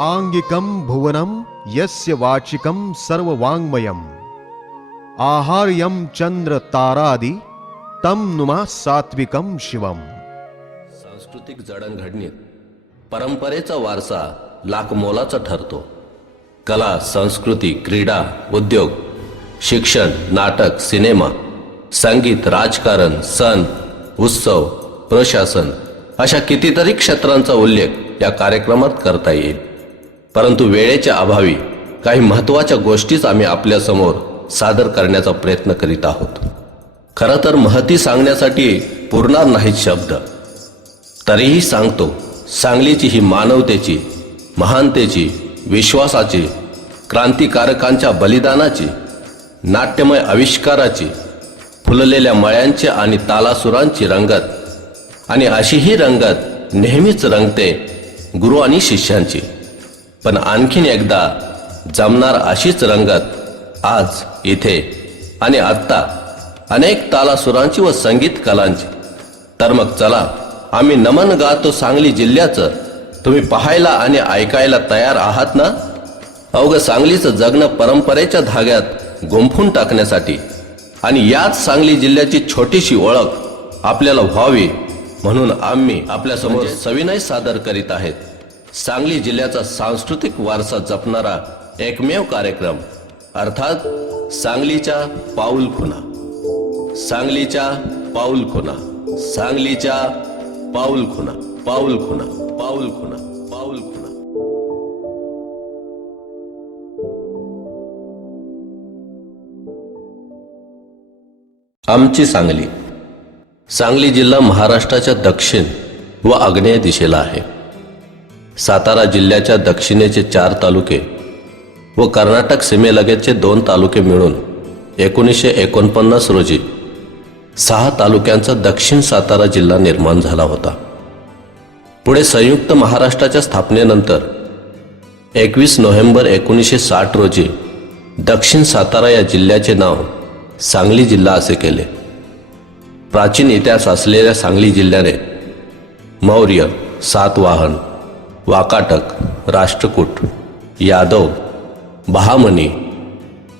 आंगिकं भुवनं यस्य वाचिकं सर्ववाङ्मयम् आहार्यं चंद्र तारादि तम नुमा सात्विकं शिवम. सांस्कृतिक जडणघडणीत परंपरेचा वारसा लाख मोलाचा ठरतो. कला, संस्कृती, क्रीडा, उद्योग, शिक्षण, नाटक, सिनेमा, संगीत, राजकारण, सण, उत्सव, प्रशासन अशा कितीतरी क्षेत्रांचा उल्लेख या कार्यक्रमात करता येईल. परंतु वेळेच्या अभावी काही महत्त्वाच्या गोष्टीच आम्ही आपल्या समोर सादर करण्याचा प्रयत्न करीत आहोत. खरं तर महती सांगण्यासाठी पुरणार नाहीत शब्द, तरीही सांगतो. सांगलीची ही मानवतेची, महानतेची, विश्वासाची, क्रांतिकारकांच्या बलिदानाची, नाट्यमय आविष्काराची, फुललेल्या मळ्यांची आणि तालासुरांची रंगत, आणि अशी ही रंगत नेहमीच रंगते गुरु आणि शिष्यांची. पण आणखीन एकदा जमणार अशीच रंगत आज इथे आणि आत्ता अनेक तालासुरांची व संगीत कलांची. तर मग चला, आम्ही नमन गातो सांगली जिल्ह्याचं. तुम्ही पाहायला आणि ऐकायला तयार आहात ना? अवघं सांगलीचं जगणं परंपरेच्या धाग्यात गुंफून टाकण्यासाठी आणि याच सांगली जिल्ह्याची छोटीशी ओळख आपल्याला व्हावी म्हणून आम्ही आपल्यासमोर सविनय सादर करीत आहेत सांगली जिल्ह्याचा सांस्कृतिक वारसा जपणारा एकमेव कार्यक्रम, अर्थात सांगलीच्या पाऊलखुणा. सांगलीच्या पाऊलखुणा, सांगलीच्या पाऊलखुणा, पाऊलखुणा, पाऊलखुणा, पाऊलखुणा. आमची सांगली. सांगली जिल्हा महाराष्ट्राच्या दक्षिण व आग्नेय दिशेला आहे. सातारा जिल्ह्याच्या दक्षिणेचे 4 तालुके व कर्नाटक सीमेलगतचे 2 तालुके मिळून 1949 रोजी 6 तालुक्यांचा दक्षिण सातारा जिल्हा निर्माण झाला होता. पुढे संयुक्त महाराष्ट्राच्या स्थापनेनंतर 21 नोव्हेंबर 1960 रोजी दक्षिण सातारा या जिल्ह्याचे नाव सांगली जिल्हा असे केले. प्राचीन इतिहास असलेल्या सांगली जिल्ह्याने मौर्य, सातवाहन, वाकाटक, राष्ट्रकूट, यादव, बहामनी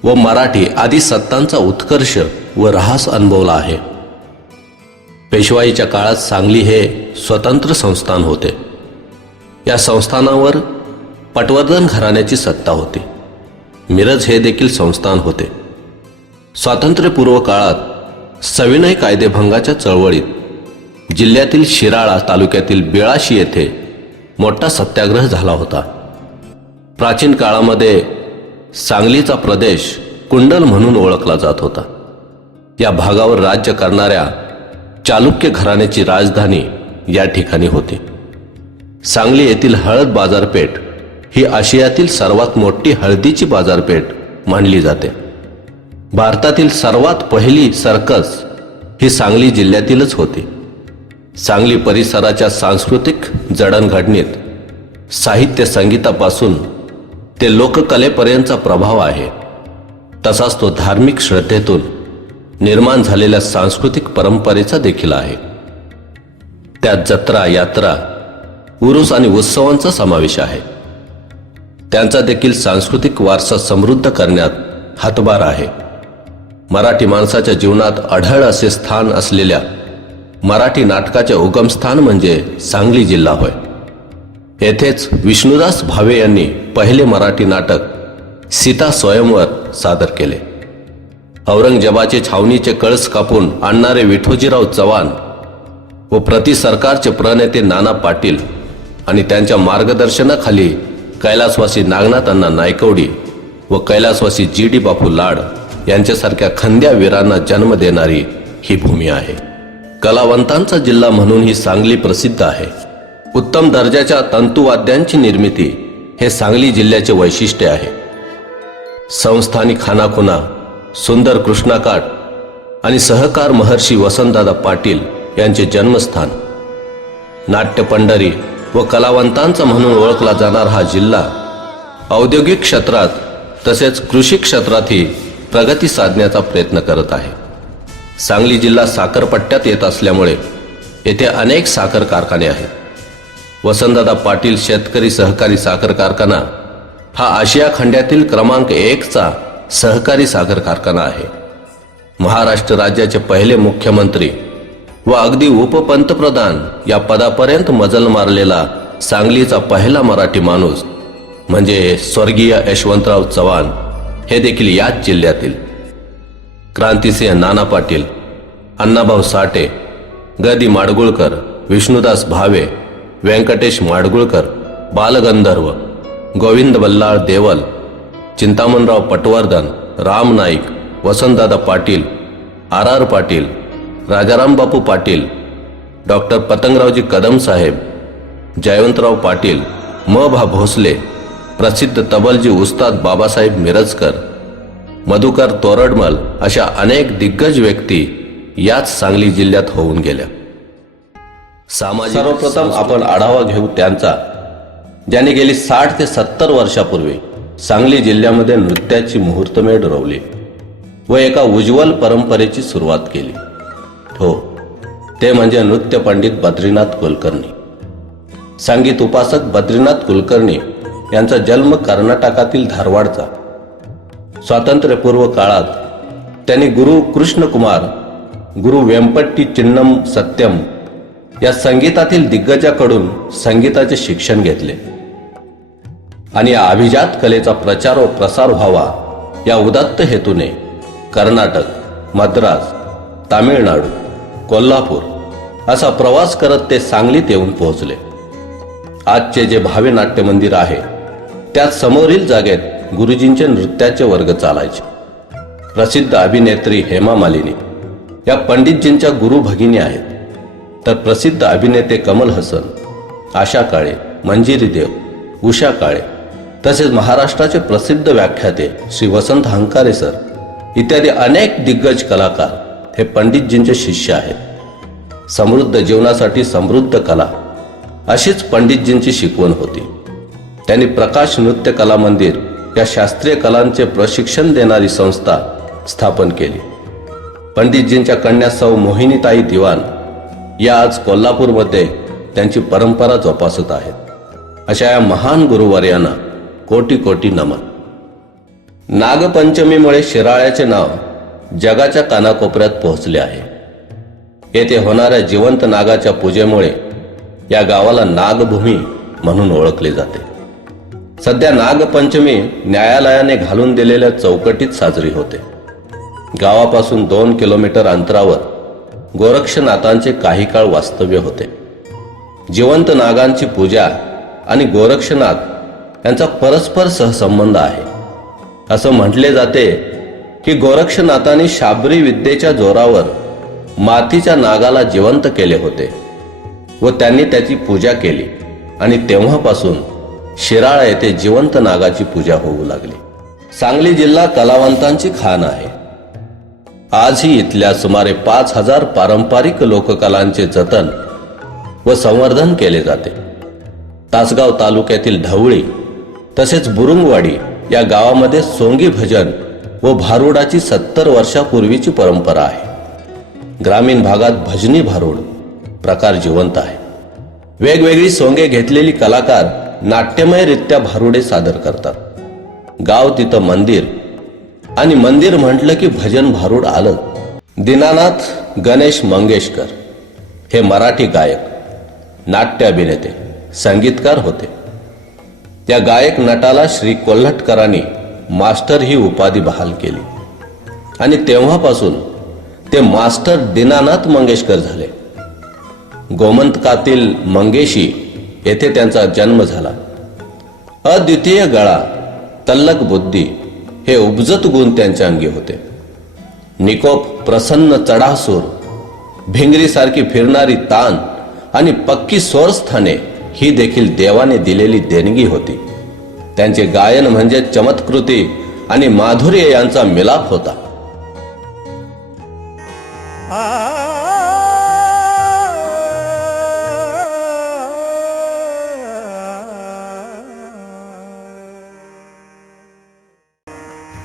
व मराठी आदी सत्तांचा उत्कर्ष व ऱ्हास अनुभवला आहे. पेशवाईच्या काळात सांगली हे स्वतंत्र संस्थान होते. या संस्थानावर पटवर्धन घराण्याची सत्ता होती. मिरज हे देखील संस्थान होते. स्वातंत्र्यपूर्व काळात सविनय कायदेभंगाच्या चळवळीत जिल्ह्यातील शिराळा तालुक्यातील बेळाशी येथे मोठा सत्याग्रह झाला होता. प्राचीन काळामध्ये सांगलीचा प्रदेश कुंडल म्हणून ओळखला जात होता. या भागावर राज्य करणाऱ्या चालुक्य घराण्याची राजधानी या ठिकाणी होती. सांगली येथील हळद बाजारपेठ ही आशियातील सर्वात मोठी हळदीची बाजारपेठ मानली जाते. भारतातील सर्वात पहिली सर्कस ही सांगली जिल्ह्यातीलच होती. सांगली परिसराच्या सांस्कृतिक जडणघडणीत साहित्य संगीतापासून ते लोककलेपर्यंतचा प्रभाव आहे. तसाच तो धार्मिक श्रद्धेतून निर्माण झालेल्या सांस्कृतिक परंपरेचा देखील आहे. त्यात जत्रा, यात्रा, उरूस आणि उत्सवांचा समावेश आहे. त्यांचा देखील सांस्कृतिक वारसा समृद्ध करण्यात हातभार आहे. मराठी माणसाच्या जीवनात अढळ असे स्थान असलेल्या मराठी नाटकाचे उगमस्थान म्हणजे सांगली जिल्हा होय. येथेच विष्णुदास भावे यांनी पहिले मराठी नाटक सीता स्वयंवर सादर केले. औरंगजेबाचे छावणीचे कळस कापून आणणारे विठोजीराव चव्हाण व प्रति सरकारचे प्रणेते नाना पाटील आणि त्यांच्या मार्गदर्शनाखाली कैलासवासी नागनाथांना नायकवडी व कैलासवासी जी.डी. बापू लाड यांच्यासारख्या खंद्या वीरांना जन्म देणारी ही भूमी आहे. कलावंतांचा जिल्हा म्हणून ही सांगली प्रसिद्ध आहे. उत्तम दर्जाच्या तंतुवाद्यांची निर्मिती हे सांगली जिल्ह्याचे वैशिष्ट्य आहे. संस्थानी खानाखुणा, सुंदर कृष्णाकाठ आणि सहकार महर्षी वसंतदादा पाटील यांचे जन्मस्थान. नाट्यपंढरी व कलावंतांचा म्हणून ओळखला जाणारा हा जिल्हा औद्योगिक क्षेत्रात तसेच कृषी क्षेत्रातही प्रगती साधण्याचा प्रयत्न करत आहे. सांगली जिल्हा साखरपट्ट्यात येत असल्यामुळे येथे अनेक साखर कारखाने आहेत. वसंतदादा पाटील शेतकरी सहकारी साखर कारखाना हा आशिया खंडातील क्रमांक 1चा सहकारी साखर कारखाना आहे. महाराष्ट्र राज्याचे पहिले मुख्यमंत्री व अगदी उपपंतप्रधान या पदापर्यंत मजल मारलेला सांगलीचा पहिला मराठी माणूस म्हणजे स्वर्गीय यशवंतराव चव्हाण हे देखील याच जिल्ह्यातील. क्रांतिसिंह नाना पाटील, अण्णाभाऊ साठे, ग. माडगुळकर, विष्णुदास भावे, व्यंकटेश माडगुळकर, बालगंधर्व, गोविंद बल्लाळ देवल, चिंतामणराव पटवर्धन, राम नाईक, वसंतदादा पाटील, आर पाटील, राजाराम बापू पाटील, डॉक्टर पतंगरावजी कदम साहेब, जयवंतराव पाटील, भा भोसले, प्रसिद्ध तबलजी उस्ताद बाबासाहेब मिरजकर, मधुकर तोरडमल अशा अनेक दिग्गज व्यक्ती याच सांगली जिल्ह्यात होऊन गेल्या. सर्वप्रथम आपण आढावा घेऊ त्यांचा, ज्यांनी गेली 60 ते 70 वर्षापूर्वी सांगली जिल्ह्यामध्ये नृत्याची मुहूर्तमेढ रोवली व एका उज्ज्वल परंपरेची सुरुवात केली. हो, ते म्हणजे नृत्य पंडित बद्रीनाथ कुलकर्णी. संगीत उपासक बद्रीनाथ कुलकर्णी यांचा जन्म कर्नाटकातील धारवाडचा. स्वातंत्र्यपूर्व काळात त्यांनी गुरु कृष्णकुमार, गुरु वेंपट्टी चिन्नम सत्यम या संगीतातील दिग्गजाकडून संगीताचे शिक्षण घेतले आणि या अभिजात कलेचा प्रचार व प्रसार व्हावा या उदात्त हेतूने कर्नाटक, मद्रास, तामिळनाडू, कोल्हापूर असा प्रवास करत ते सांगलीत येऊन पोहोचले. आजचे जे भावे नाट्य मंदिर आहे त्यात समोरील जागेत गुरुजींचे नृत्याचे वर्ग चालायचे. प्रसिद्ध अभिनेत्री हेमा मालिनी या पंडितजींच्या गुरु भगिनी आहेत, तर प्रसिद्ध अभिनेते कमल हसन, आशा काळे, मंजिरी देव, उषा काळे तसेच महाराष्ट्राचे प्रसिद्ध व्याख्याते श्री वसंत हंकारे सर इत्यादी अनेक दिग्गज कलाकार हे पंडितजींचे शिष्य आहेत. समृद्ध जीवनासाठी समृद्ध कला अशीच पंडितजींची शिकवण होती. त्यांनी प्रकाश नृत्य कला मंदिर या शास्त्रीय कलांचे प्रशिक्षण देणारी संस्था स्थापन केली. पंडितजींच्या कन्या सौ मोहिनीताई दिवाण या आज कोल्हापूरमध्ये त्यांची परंपरा जोपासत आहेत. अशा या महान गुरुवर्यांना कोटी कोटी नमन. नागपंचमीमुळे शिराळ्याचे नाव जगाच्या कानाकोपऱ्यात पोहोचले आहे. येथे होणाऱ्या जिवंत नागाच्या पूजेमुळे या गावाला नागभूमी म्हणून ओळखले जाते. सध्या नागपंचमी न्यायालयाने घालून दिलेल्या चौकटीत साजरी होते. गावापासून 2 किलोमीटर अंतरावर गोरक्षनाथांचे काही काळ वास्तव्य होते. जिवंत नागांची पूजा आणि गोरक्षनाथ यांचा परस्पर सहसंबंध आहे. असं म्हटले जाते की गोरक्षनाथांनी शाबरी विद्येच्या जोरावर मातीच्या नागाला जिवंत केले होते व त्यांनी त्याची पूजा केली आणि तेव्हापासून शिराळा येथे जिवंत नागाची पूजा होऊ लागली. सांगली जिल्हा कलावंतांची खाण आहे. आजही इथल्या सुमारे 5000 पारंपरिक लोककलांचे जतन व संवर्धन केले जाते. तासगाव तालुक्यातील ढवळी तसेच बुरुंगवाडी या गावामध्ये सोंगी भजन व भारुडाची 70 वर्षापूर्वीची परंपरा आहे. ग्रामीण भागात भजनी भारुड प्रकार जिवंत आहे. वेगवेगळी सोंगे घेतलेली कलाकार नाट्यमयरित्या भारुडे सादर करतात. गाव तिथं मंदिर आणि मंदिर म्हटलं की भजन भारुड आलं. दीनानाथ गणेश मंगेशकर हे मराठी गायक, नाट्य अभिनेते, संगीतकार होते. त्या गायक नटाला श्री कोल्हटकरांनी मास्टर ही उपाधी बहाल केली आणि तेव्हापासून ते मास्टर दीनानाथ मंगेशकर झाले. गोमंतकातील मंगेशी येथे त्यांचा जन्म झाला. अद्वितीय गळा, तल्लक बुद्धी हे उपजत गुण त्यांच्या अंगी होते. निकोप प्रसन्न चढासूर, भिंगरीसारखी फिरणारी तान आणि पक्की स्वरस्थाने ही देखील देवाने दिलेली देणगी होती. त्यांचे गायन म्हणजे चमत्कृती आणि माधुर्य यांचा मिलाप होता.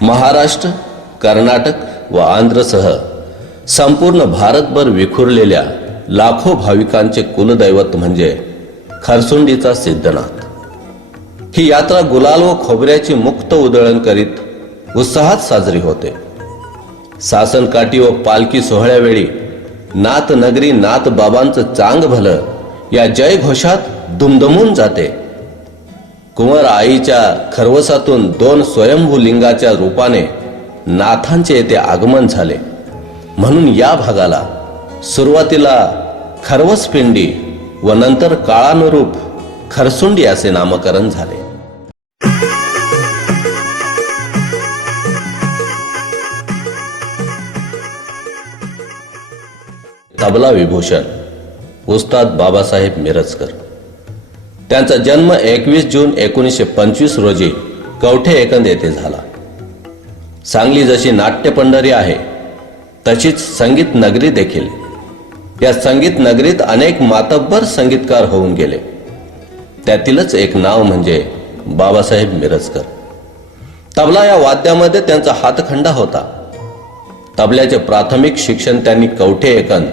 महाराष्ट्र, कर्नाटक व आंध्रसह संपूर्ण भारतभर विखुरलेल्या लाखो भाविकांचे कुलदैवत म्हणजे खरसुंडीचा सिद्धनाथ. ही यात्रा गुलाल व खोबऱ्याची मुक्त उधळण करीत उत्साहात साजरी होते. सासनकाठी व पालखी सोहळ्यावेळी नाथ नगरी नाथ बाबांचं चांग भलं या जयघोषात दुमदमून जाते. कुंवर आईच्या खरवसातून 2 स्वयंभू लिंगाच्या रूपाने नाथांचे येथे आगमन झाले, म्हणून या भागाला सुरुवातीला खरवसपिंडी व नंतर काळानुरूप खरसुंडी असे नामकरण झाले. तबला विभूषण उस्ताद बाबासाहेब मिरजकर. त्यांचा जन्म 21 जून 1925 रोजी कवठे एकंद येथे झाला. सांगली जशी नाट्य पंढरी आहे तशीच संगीत नगरी देखील. या संगीत नगरीत अनेक मातब्बर संगीतकार होऊन गेले. त्यातीलच एक नाव म्हणजे बाबासाहेब मिरजकर. तबला या वाद्यामध्ये त्यांचा हातखंडा होता. तबल्याचे प्राथमिक शिक्षण त्यांनी कवठे एकंद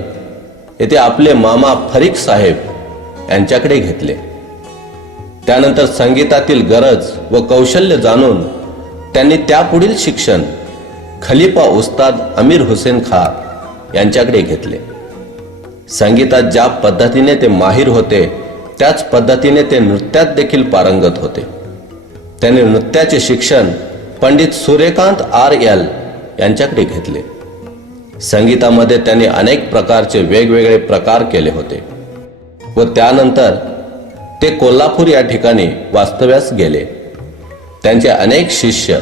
येथे आपले मामा फरीक साहेब यांच्याकडे घेतले. त्यानंतर संगीतातील गरज व कौशल्य जाणून त्यांनी त्यापुढील शिक्षण खलिफा उस्ताद अमीर हुसेन खा यांच्याकडे घेतले. संगीतात ज्या पद्धतीने ते माहिर होते त्याच पद्धतीने ते नृत्यात देखील पारंगत होते. त्यांनी नृत्याचे शिक्षण पंडित सूर्यकांत RL यांच्याकडे घेतले. संगीतामध्ये त्यांनी अनेक प्रकारचे वेगवेगळे प्रकार केले होते व त्यानंतर ते कोल्हापूर या ठिकाणी वास्तव्यास गेले. त्यांचे अनेक शिष्य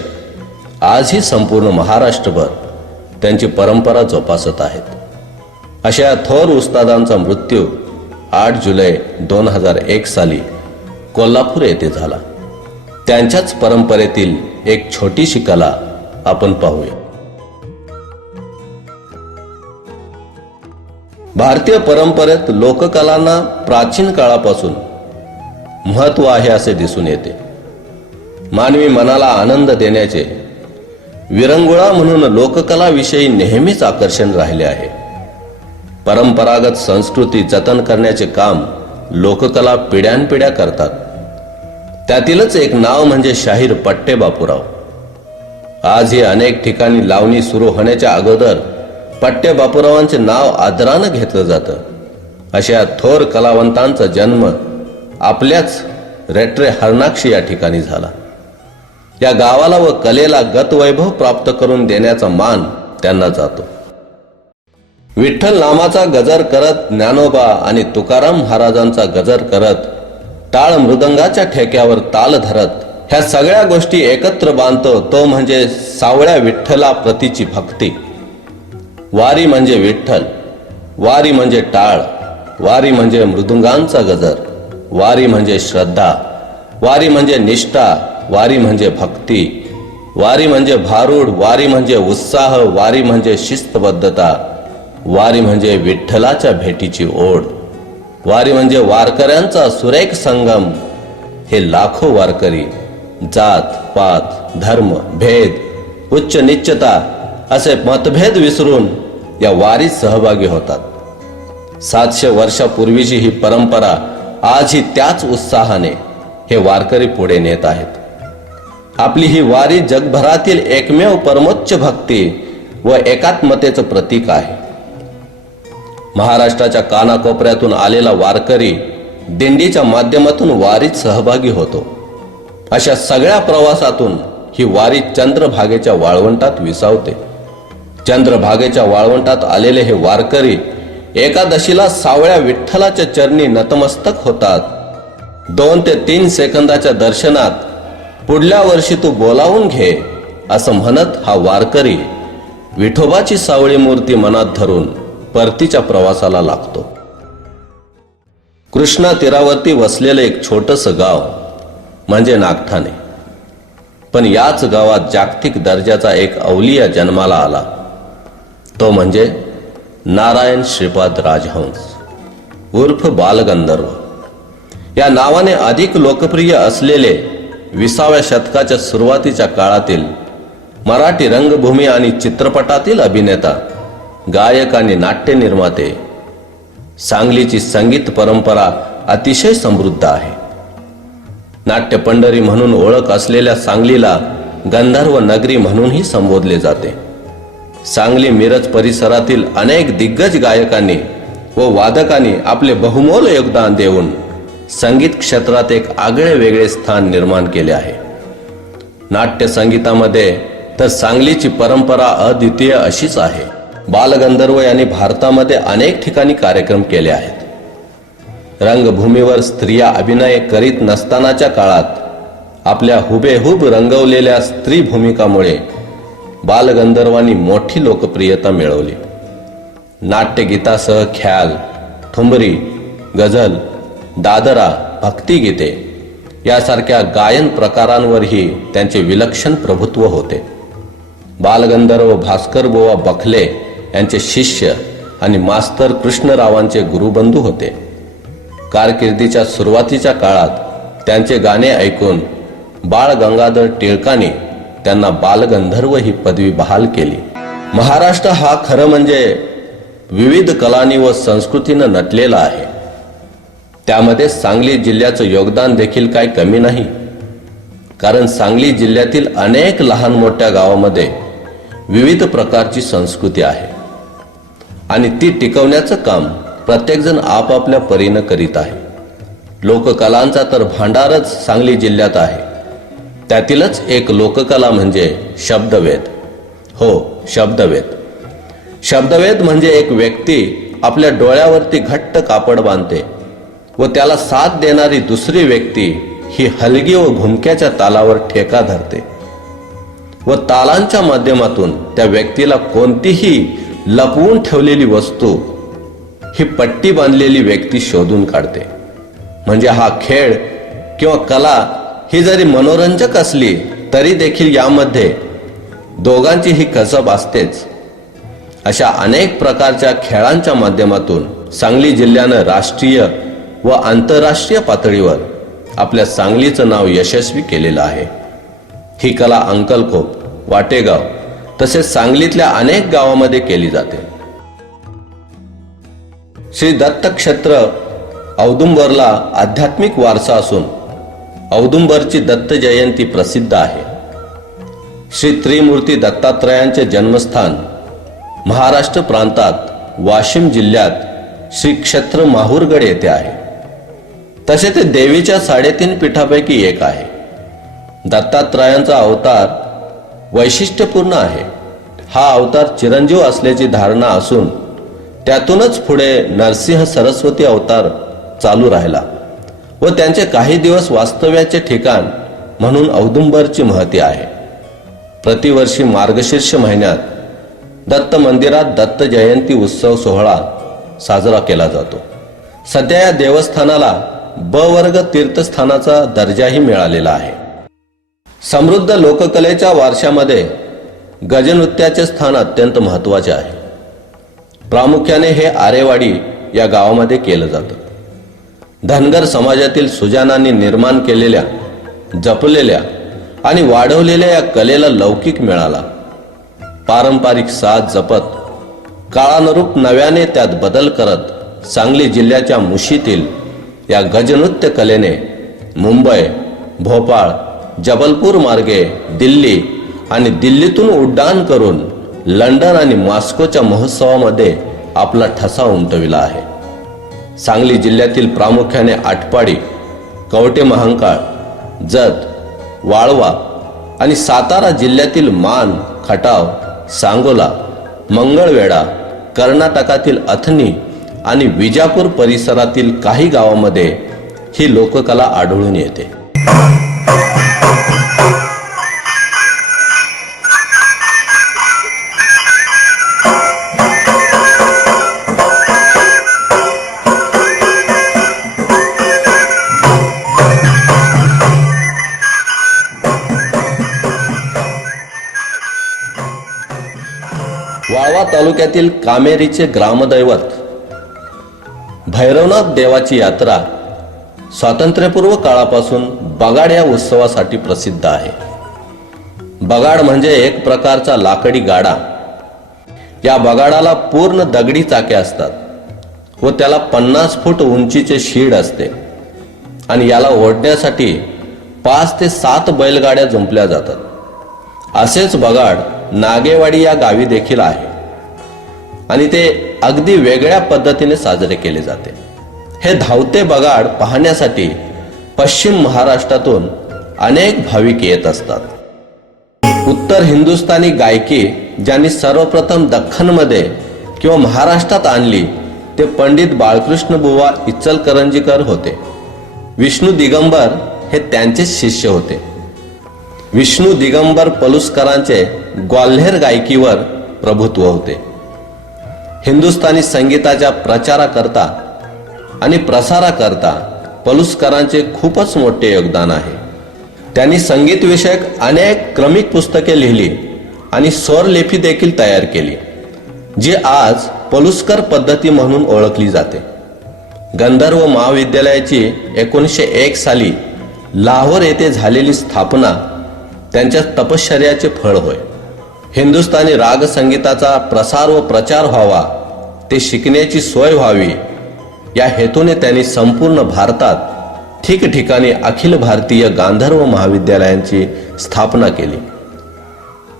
आजही संपूर्ण महाराष्ट्रभर त्यांची परंपरा जोपासत आहेत. अशा थोर उस्तादांचा मृत्यू 8 जुलै 2001 साली कोल्हापूर येथे झाला. त्यांच्याच परंपरेतील एक छोटीशी कला आपण पाहूया. भारतीय परंपरेत लोककलांना प्राचीन काळापासून महत्व आहे असे दिसून येते. मानवी मनाला आनंद देण्याचे विरंगुळा म्हणून लोककलाविषयी नेहमीच आकर्षण राहिले आहे. परंपरागत संस्कृती जतन करण्याचे काम लोककला पिढ्यानपिढ्या करतात. त्यातीलच एक नाव म्हणजे शाहीर पट्टे बापूराव. आजही अनेक ठिकाणी लावणी सुरू होण्याच्या अगोदर पट्टे बापूरावांचे नाव आदरानं घेतलं जातं. अशा थोर कलावंतांचा जन्म आपल्याच रेट्रे हरणाक्षी या ठिकाणी झाला. या गावाला व कलेला गतवैभव प्राप्त करून देण्याचा मान त्यांना जातो. विठ्ठल नामाचा गजर करत ज्ञानोबा आणि तुकाराम महाराजांचा गजर करत टाळ मृदंगाच्या ठेक्यावर ताल धरत ह्या सगळ्या गोष्टी एकत्र बांधतो तो म्हणजे सावळ्या विठ्ठला प्रतीची भक्ती. वारी म्हणजे विठ्ठल, वारी म्हणजे टाळ, वारी म्हणजे मृदुंगांचा गजर, वारी म्हणजे श्रद्धा, वारी म्हणजे निष्ठा, वारी म्हणजे भक्ती, वारी म्हणजे भारूड, वारी म्हणजे उत्साह, वारी म्हणजे शिस्तबद्धता, वारी म्हणजे विठ्ठलाच्या भेटीची ओढ, वारी म्हणजे वारकऱ्यांचा सुरेख संगम. हे लाखो वारकरी जात पात धर्म भेद उच्च निच्चता असे मतभेद विसरून या वारीत सहभागी होतात. 700 वर्षापूर्वीची ही परंपरा आजही त्याच उत्साहाने हे वारकरी पुढे नेत आहेत. आपली ही वारी जगभरातील एकमेव परमोच्च भक्ती व एकात्मतेचं प्रतीक आहे. महाराष्ट्राच्या कानाकोपऱ्यातून आलेला वारकरी दिंडीच्या माध्यमातून वारीत सहभागी होतो. अशा सगळ्या प्रवासातून ही वारी चंद्रभागेच्या वाळवंटात विसावते. चंद्रभागेच्या वाळवंटात आलेले हे वारकरी एकादशीला सावळ्या विठ्ठलाच्या चरणी नतमस्तक होतात. 2 ते 3 सेकंदाच्या दर्शनात पुढल्या वर्षी तू बोलावून घे असं म्हणत हा वारकरी विठोबाची सावळी मूर्ती मनात धरून परतीच्या प्रवासाला लागतो. कृष्णा तीरावरती वसलेलं एक छोटंसं गाव म्हणजे नागठाणे. पण याच गावात जागतिक दर्जाचा एक अवलिया जन्माला आला. तो म्हणजे नारायण श्रीपाद राजहंस उर्फ बालगंधर्व. या नावाने अधिक लोकप्रिय असलेले 20व्या शतकाच्या सुरुवातीच्या काळातील मराठी रंगभूमी आणि चित्रपटातील अभिनेता, गायक आणि नाट्य निर्माते. सांगलीची संगीत परंपरा अतिशय समृद्ध आहे. नाट्यपंढरी म्हणून ओळख असलेल्या सांगलीला गंधर्व नगरी म्हणूनही संबोधले जाते. सांगली मिरज परिसरातील अनेक दिग्गज गायकांनी व वादकांनी आपले बहुमोल योगदान देऊन संगीत क्षेत्रात एक आगळे वेगळे स्थान निर्माण केले आहे. नाट्य संगीतामध्ये तर सांगलीची परंपरा अद्वितीय अशीच आहे. बालगंधर्व यांनी भारतामध्ये अनेक ठिकाणी कार्यक्रम केले आहेत. रंगभूमीवर स्त्रिया अभिनय करीत नसतानाच्या काळात आपल्या हुबेहूब रंगवलेल्या स्त्री भूमिकामुळे बालगंधर्वांनी मोठी लोकप्रियता मिळवली. नाट्यगीतासह ख्याल, ठुमरी, गझल, दादरा, भक्तिगीते यासारख्या गायन प्रकारांवरही त्यांचे विलक्षण प्रभुत्व होते. बालगंधर्व भास्कर बुवा बखले यांचे शिष्य आणि मास्तर कृष्णरावांचे गुरुबंधू होते. कारकिर्दीच्या सुरुवातीच्या काळात त्यांचे गाणे ऐकून बाळ गंगाधर टिळकांनी त्यांना बालगंधर्व ही पदवी बहाल केली. महाराष्ट्र हा खरं म्हणजे विविध कलांनी व संस्कृतीनं नटलेला आहे. त्यामध्ये सांगली जिल्ह्याचं योगदान देखील काही कमी नाही. कारण सांगली जिल्ह्यातील अनेक लहान मोठ्या गावामध्ये विविध प्रकारची संस्कृती आहे आणि ती टिकवण्याचं काम प्रत्येकजण आपापल्या परीनं करीत आहे. लोककलांचा तर भांडारच सांगली जिल्ह्यात आहे. त्यातीलच एक लोककला म्हणजे शब्दवेध. हो, शब्दवेध. शब्दवेध म्हणजे एक व्यक्ती आपल्या डोळ्यावरती घट्ट कापड बांधते व त्याला साथ देणारी दुसरी व्यक्ती ही हलगी व घुमक्याच्या तालावर ठेका धरते व तालांच्या माध्यमातून त्या व्यक्तीला कोणतीही लपवून ठेवलेली वस्तू ही पट्टी बांधलेली व्यक्ती शोधून काढते. म्हणजे हा खेळ किंवा कला ही जरी मनोरंजक असली तरी देखील यामध्ये दोघांची ही कसब असतेच. अशा अनेक प्रकारच्या खेळांच्या माध्यमातून सांगली जिल्ह्यानं राष्ट्रीय व आंतरराष्ट्रीय पातळीवर आपल्या सांगलीचं नाव यशस्वी केलेलं आहे. ही कला अंकलखोप, वाटेगाव तसेच सांगलीतल्या अनेक गावामध्ये केली जाते. श्री दत्त क्षेत्र औदुंबरला आध्यात्मिक वारसा असून औदुंबरची दत्त जयंती प्रसिद्ध आहे. श्री त्रिमूर्ती दत्तात्रयांचे जन्मस्थान महाराष्ट्र प्रांतात वाशिम जिल्ह्यात श्री क्षेत्र माहूरगड येथे आहे. तसे ते देवीच्या 3.5 पीठापैकी एक आहे. दत्तात्रयांचा अवतार वैशिष्ट्यपूर्ण आहे. हा अवतार चिरंजीव असल्याची धारणा असून त्यातूनच पुढे नरसिंह सरस्वती अवतार चालू राहिला व त्यांचे काही दिवस वास्तव्याचे ठिकाण म्हणून औदुंबरची महती आहे. प्रतिवर्षी मार्गशीर्ष महिन्यात दत्त मंदिरात दत्त जयंती उत्सव सोहळा साजरा केला जातो. सध्या या देवस्थानाला ब वर्ग तीर्थस्थानाचा दर्जाही मिळालेला आहे. समृद्ध लोककलेच्या वारशामध्ये गजनृत्याचे स्थान अत्यंत महत्त्वाचे आहे. प्रामुख्याने हे आरेवाडी या गावामध्ये केलं जातं. धनगर समाजातील सुजानांनी निर्माण केलेल्या, जपलेल्या आणि वाढवलेल्या या कलेला लौकिक मिळाला. पारंपरिक साज जपत काळानुरूप नव्याने त्यात बदल करत सांगली जिल्ह्याच्या मुशीतील या गजनृत्य कलेने मुंबई, भोपाळ, जबलपूर मार्गे दिल्ली आणि दिल्लीतून उड्डाण करून लंडन आणि मॉस्कोच्या महोत्सवामध्ये आपला ठसा उमटविला आहे. सांगली जिल्ह्यातील प्रामुख्याने आटपाडी, कवटे महांकाळ, जत, वाळवा आणि सातारा जिल्ह्यातील मान, खटाव, सांगोला, मंगळवेढा, कर्नाटकातील अथनी आणि विजापूर परिसरातील काही गावांमध्ये ही लोककला आढळून येते. वाळवा तालुक्यातील कामेरीचे ग्रामदैवत भैरवनाथ देवाची यात्रा स्वातंत्र्यपूर्व काळापासून बगाड या उत्सवासाठी प्रसिद्ध आहे. बगाड म्हणजे एक प्रकारचा लाकडी गाडा. या बगाडाला पूर्ण दगडी चाके असतात व त्याला 50 फूट उंचीचे शीड असते आणि याला ओढण्यासाठी 5 ते 7 बैलगाड्या जुंपल्या जातात। असेच बगाड नागेवाडी या गावी देखील आहे आणि ते अगदी वेगळ्या पद्धतीने साजरे केले जाते। हे धावते बगाड पाहण्यासाठी पश्चिम महाराष्ट्रातून अनेक भाविक येत असतात। उत्तर हिंदुस्थानी गायकी ज्यांनी सर्वप्रथम दख्खनमध्ये किंवा महाराष्ट्रात आणली ते पंडित बाळकृष्ण बुवा इचलकरंजीकर होते। विष्णू दिगंबर हे त्यांचेच शिष्य होते। विष्णू दिगंबर पलुसकरांचे ग्वाल्हेर गायकीवर प्रभुत्व होते। हिंदुस्थानी संगीताच्या प्रचाराकरता आणि प्रसाराकरता पलुसकरांचे खूपच मोठे योगदान आहे। त्यांनी संगीत विषयक अनेक क्रमिक पुस्तके लिहिली आणि स्वरलेपी देखील तयार केली, जी आज पलुसकर पद्धती म्हणून ओळखली जाते। गंधर्व महाविद्यालयाची 1901 साली लाहोर येथे झालेली स्थापना त्यांच्या तपश्चर्याचे फळ होय। हिंदुस्थानी राग संगीताचा प्रसार व प्रचार व्हावा, ते शिकण्याची सोय व्हावी या हेतूने त्यांनी संपूर्ण भारतात ठिकठिकाणी अखिल भारतीय गांधर्व महाविद्यालयांची स्थापना केली।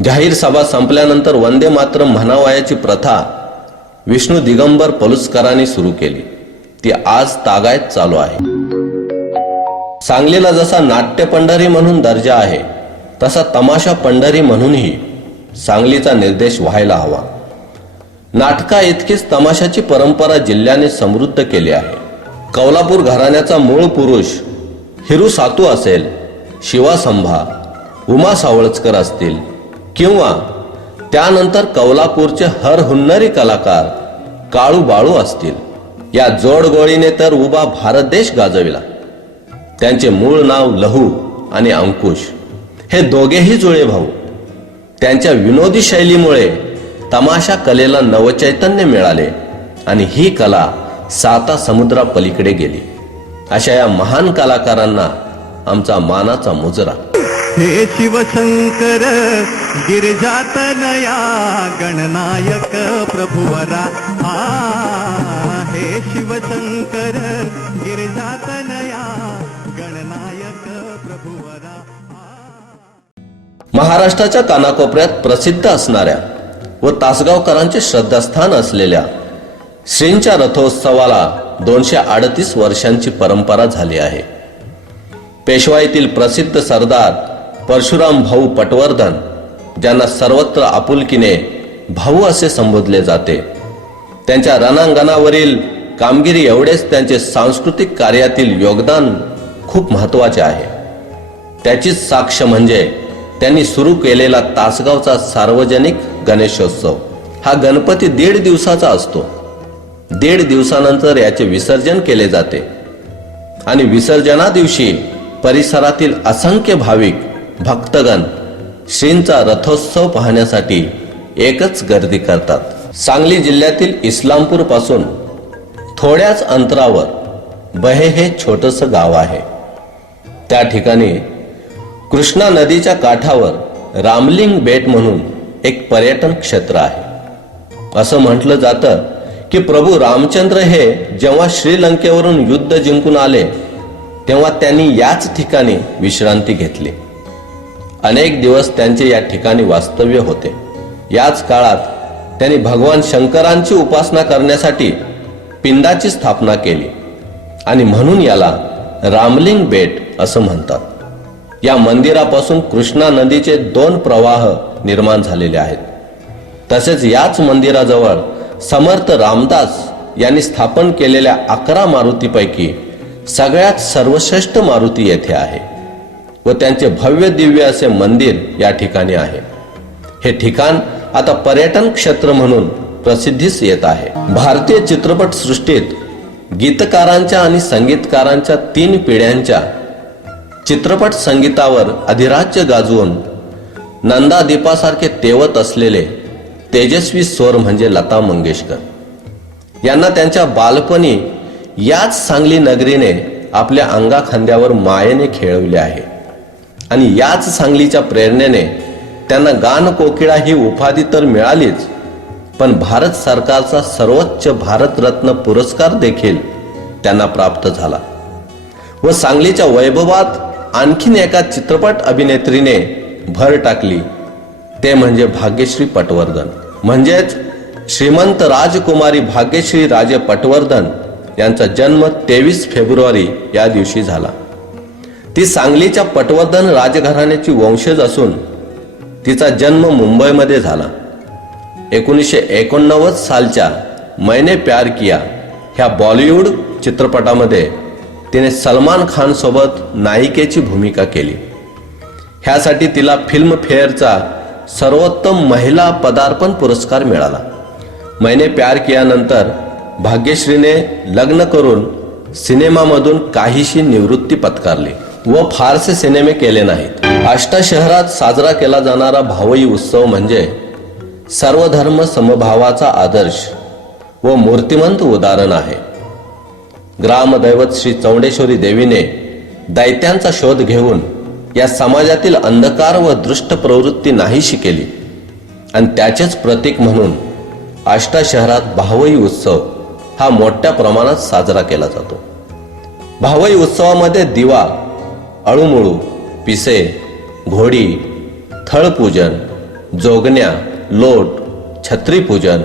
जाहीर सभा संपल्यानंतर वंदे मातरम म्हणावयाची प्रथा विष्णू दिगंबर पलुसकरांनी सुरू केली, ती आज तागायत चालू आहे। सांगलीला जसा नाट्य पंढरी म्हणून दर्जा आहे, तसा तमाशा पंढरी म्हणूनही सांगलीचा निर्देश व्हायला हवा। नाटका इतकीच तमाशाची परंपरा जिल्ह्याने समृद्ध केली आहे। कौलापूर घराण्याचा मूळ पुरुष हिरू सातू असेल, शिवासंभा, उमा सावळचकर असतील किंवा त्यानंतर कौलापूरचे हर हुन्नरी कलाकार काळू बाळू असतील, या जोडगोळीने तर उभा भारत देश गाजविला। त्यांचे मूळ नाव लहू आणि अंकुश हे दोघेही जुळे भाऊ। त्यांच्या विनोदी शैलीमुळे तमाशा कलेला नवचैतन्य मिळाले आणि ही कला 7 समुद्रापलीकडे गेली। अशा या महान कलाकारांना आमचा मानाचा मुजरा। हे शिवशंकर गिरिजातनया गणनायक प्रभुवरा, हे शिवशंकर गिरिजातनया गणनायक प्रभुवरा। महाराष्ट्राच्या कानाकोपऱ्यात प्रसिद्ध असणाऱ्या व तासगावकरांचे श्रद्धास्थान असलेल्या श्रींच्या रथोत्सवाला 238 वर्षांची परंपरा झाली आहे। पेशवाईतील प्रसिद्ध सरदार परशुराम भाऊ पटवर्धन, ज्यांना सर्वत्र आपुलकीने भाऊ असे संबोधले जाते, त्यांच्या रणांगणावरील कामगिरी एवढेच त्यांचे सांस्कृतिक कार्यातील योगदान खूप महत्त्वाचे आहे। त्याचीच साक्ष म्हणजे त्यांनी सुरू केलेला तासगावचा सार्वजनिक गणेशोत्सव। हा गणपती 1.5 दिवसाचा असतो। 1.5 दिवसानंतर याचे विसर्जन केले जाते आणि विसर्जना दिवशी परिसरातील असंख्य भाविक भक्तगण श्रींचा रथोत्सव पाहण्यासाठी एकच गर्दी करतात। सांगली जिल्ह्यातील इस्लामपूर पासून थोड्याच अंतरावर बहे हे छोटंसं गाव आहे। त्या ठिकाणी कृष्णा नदीच्या काठावर रामलिंग बेट म्हणून एक पर्यटन क्षेत्र आहे। असं म्हटलं जातं की प्रभू रामचंद्र हे जेव्हा श्रीलंकेवरून युद्ध जिंकून आले तेव्हा त्यांनी याच ठिकाणी विश्रांती घेतली। अनेक दिवस त्यांचे या ठिकाणी वास्तव्य होते। याच काळात त्यांनी भगवान शंकरांची उपासना करण्यासाठी पिंडाची स्थापना केली आणि म्हणून याला रामलिंग बेट असं म्हणतात। या मंदिरापासून कृष्णा नदीचे 2 प्रवाह निर्माण झालेले आहेत। तसेच याच मंदिराजवळ समर्थ रामदास यांनी स्थापन केलेल्या 11 मारुतीपैकी सगळ्यात सर्वश्रेष्ठ मारुती येथे आहे व त्यांचे भव्य दिव्य असे मंदिर या ठिकाणी आहे। हे ठिकाण आता पर्यटन क्षेत्र म्हणून प्रसिद्धीस येत आहे। भारतीय चित्रपट सृष्टीत गीतकारांच्या आणि संगीतकारांच्या 3 पिढ्यांच्या चित्रपट संगीतावर अधिराज्य गाजवून नंदादीपासारखे तेवत असलेले तेजस्वी स्वर म्हणजे लता मंगेशकर यांना त्यांच्या बालपणी याच सांगली नगरीने आपल्या अंगाखांद्यावर मायेने खेळवले आहे आणि याच सांगलीच्या प्रेरणेने त्यांना गान कोकिळा ही उपाधी तर मिळालीच, पण भारत सरकारचा सर्वोच्च भारतरत्न पुरस्कार देखील त्यांना प्राप्त झाला. व सांगलीच्या वैभवात आणखीन एका चित्रपट अभिनेत्रीने भर टाकली, ते म्हणजे भाग्यश्री पटवर्धन. म्हणजेच श्रीमंत राजकुमारी भाग्यश्री राजे पटवर्धन यांचा जन्म 23 फेब्रुवारी या दिवशी झाला. ती सांगलीच्या पटवर्धन राजघराण्याची वंशज असून तिचा जन्म मुंबईमध्ये झाला. 1989 सालच्या मैंने प्यार किया ह्या बॉलिवूड चित्रपटामध्ये तिने सलमान खान सोबत नायिकेची भूमिका केली. ह्यासाठी तिला फिल्मफेअरचा सर्वोत्तम महिला पदार्पण पुरस्कार मिळाला. मैंने प्यार किया नंतर भाग्यश्रीने लग्न करून सिनेमामधून काहीशी निवृत्ती पत्कारली व फारसे सिनेमे केले नाहीत. आष्टा शहरात साजरा केला जाणारा भावई उत्सव म्हणजे सर्वधर्म समभावाचा आदर्श व मूर्तिमंत उदाहरण आहे. ग्रामदैवत श्री चौंडेश्वरी देवीने दैत्यांचा शोध घेऊन या समाजातील अंधकार व दुष्ट प्रवृत्ती नाहीशी केली आणि त्याचेच प्रतीक म्हणून आष्टा शहरात भावई उत्सव हा मोठ्या प्रमाणात साजरा केला जातो. भावई उत्सवामध्ये दिवा, अळूमुळू, पिसे, घोडी, थळपूजन, जोगण्या, लोट, छत्रीपूजन,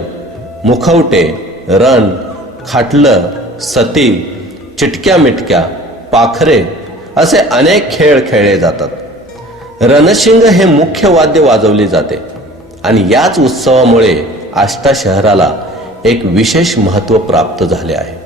मुखवटे, रण, खाटलं, सती, चिटक्या मिटक्या, पाखरे असे अनेक खेळ खेळले जातात. रणशिंग हे मुख्य वाद्य वाजवले जाते आणि याच उत्सवामुळे आष्टा शहराला एक विशेष महत्त्व प्राप्त झाले आहे.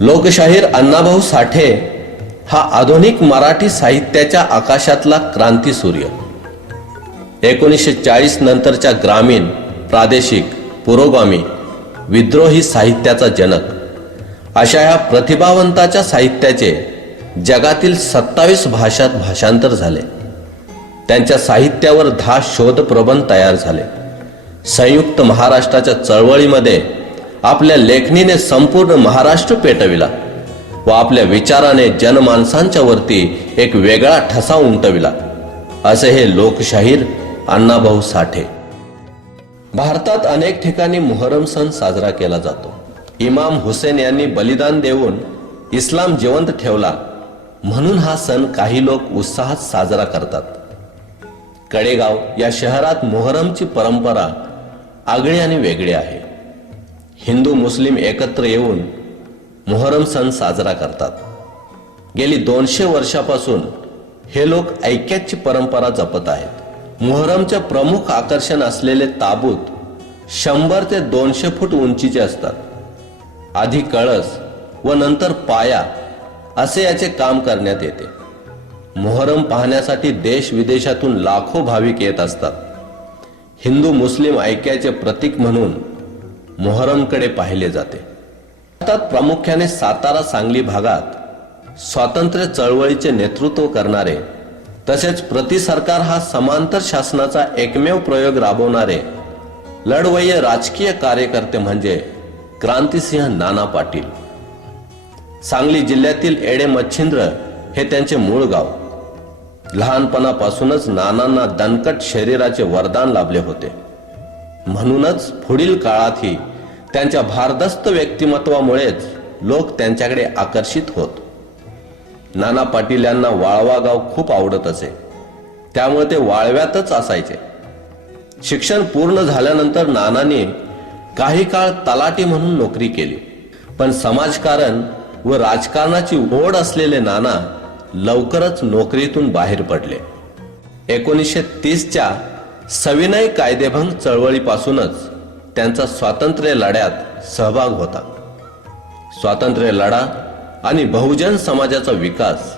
लोकशाहीर अण्णाभाऊ साठे हा आधुनिक मराठी साहित्याच्या आकाशातला क्रांतीसूर्य. 1940 नंतरच्या ग्रामीण, प्रादेशिक, पुरोगामी, विद्रोही साहित्याचा जनक अशा ह्या प्रतिभावंताच्या साहित्याचे जगातील 27 भाषात भाषांतर झाले. त्यांच्या साहित्यावर 10 शोध प्रबंध तयार झाले. संयुक्त महाराष्ट्राच्या चळवळीमध्ये आपल्या लेखणीने संपूर्ण महाराष्ट्र पेटविला व आपल्या विचाराने जनमानसांच्या वरती एक वेगळा ठसा उमटविला, असे हे लोकशाहीर अण्णाभाऊ साठे. भारतात अनेक ठिकाणी मुहर्रम सण साजरा केला जातो. इमाम हुसेन यांनी बलिदान देऊन इस्लाम जिवंत ठेवला म्हणून हा सण काही लोक उत्साहात साजरा करतात. कडेगाव या शहरात मुहर्रमची परंपरा आगळी आणि वेगळी आहे. हिंदू मुस्लिम एकत्र येऊन मुहर्रम सण साजरा करतात. गेली 200 वर्षापासून हे लोक ऐक्याची परंपरा जपत आहेत. मुहर्रमचे प्रमुख आकर्षण असलेले ताबूत 100 ते 200 फूट उंचीचे असतात. आधी कळस व नंतर पाया असे याचे काम करण्यात येते. मुहर्रम पाहण्यासाठी देश विदेशातून लाखो भाविक येत असतात. हिंदू मुस्लिम ऐक्याचे प्रतीक म्हणून मुहर्रमकडे पाहिले जाते. भारतात प्रामुख्याने सातारा सांगली भागात स्वातंत्र्य चळवळीचे नेतृत्व करणारे तसेच प्रति सरकार हा समांतर शासनाचा एकमेव प्रयोग राबवणारे लढवय्ये राजकीय कार्यकर्ते म्हणजे क्रांतिसिंह नाना पाटील. सांगली जिल्ह्यातील एडे मच्छिंद्र हे त्यांचे मूळ गाव. लहानपणापासूनच नानांना दणकट शरीराचे वरदान लाभले होते. म्हणूनच पुढील काळातही त्यांच्या भारदस्त व्यक्तिमत्वामुळेच लोक त्यांच्याकडे आकर्षित होत. नाना पाटील यांना वाळवा गाव खूप आवडत असे, त्यामुळे ते वाळव्यातच असायचे. शिक्षण पूर्ण झाल्यानंतर नानांनी काही काळ तलाठी म्हणून नोकरी केली. पण समाजकारण व राजकारणाची ओढ असलेले नाना लवकरच नोकरीतून बाहेर पडले. 1930च्या सविनय कायदेभंग चळवळीपासूनच त्यांचा स्वातंत्र्य लढ्यात सहभाग होता. स्वातंत्र्य लढा आणि बहुजन समाजाचा विकास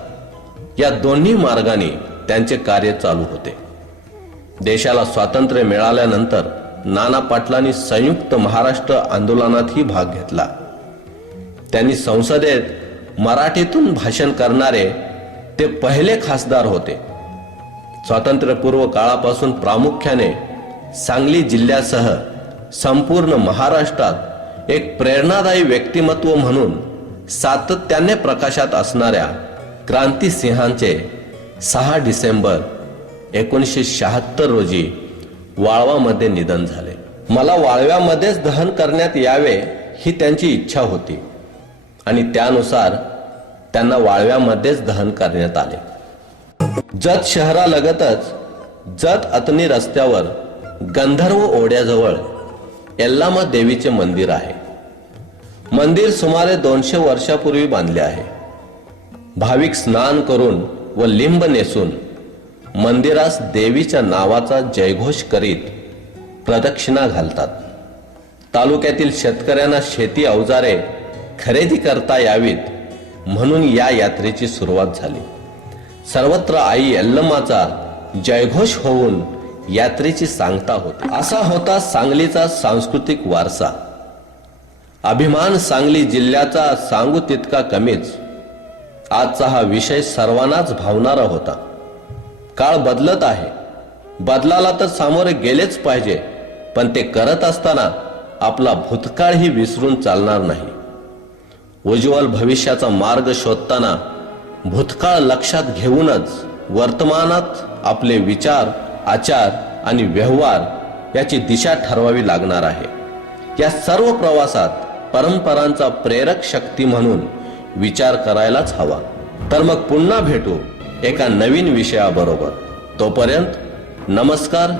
या दोन्ही मार्गाने त्यांचे कार्य चालू होते. देशाला स्वातंत्र्य मिळाल्यानंतर नाना पाटलांनी संयुक्त महाराष्ट्र आंदोलनातही भाग घेतला. त्यांनी संसदेत मराठीतून भाषण करणारे ते पहिले खासदार होते. स्वातंत्र्यपूर्व काळापासून प्रामुख्याने सांगली जिल्ह्यासह संपूर्ण महाराष्ट्रात एक प्रेरणादायी व्यक्तिमत्व म्हणून सातत्याने प्रकाशात असणाऱ्या क्रांतिसिंहांचे 6 डिसेंबर 1976 रोजी वाळवामध्ये निधन झाले. मला वाळव्यामध्येच दहन करण्यात यावे ही त्यांची इच्छा होती आणि त्यानुसार त्यांना वाळव्यामध्येच दहन करण्यात आले. जत शहरालगतच जत अतनी रस्त्यावर गंधर्व ओढ्याजवळ यल्लामा देवीचे मंदिर आहे. मंदिर सुमारे 200 वर्षापूर्वी बांधले आहे. भाविक स्नान करून व लिंब नेसून मंदिरास देवीच्या नावाचा जयघोष करीत प्रदक्षिणा घालतात. तालुक्यातील शेतकऱ्यांना शेती अवजारे खरेदी करता यावीत म्हणून या यात्रेची सुरुवात झाली. सर्वत्र आई यल्लमाचा जयघोष होऊन यात्रेची सांगता होते. असा होता सांगलीचा सांस्कृतिक वारसा. अभिमान सांगली जिल्ह्याचा सांगू तितका कमीच. आजचा हा विषय सर्वांनाच भावणारा होता. काळ बदलत आहे. बदलाला तर सामोरे गेलेच पाहिजे, पण ते करत असताना आपला भूतकाळही विसरून चालणार नाही. उज्ज्वल भविष्याचा मार्ग शोधताना भूतकाळ लक्षात घेऊनच वर्तमानात आपले विचार, आचार आणि व्यवहार याची दिशा ठरवावी लागणार आहे. या सर्व प्रवासात परंपरांचा प्रेरक शक्ती म्हणून विचार करायलाच हवा. तर मग पुन्हा भेटू एका नवीन विषयाबरोबर. तोपर्यंत नमस्कार,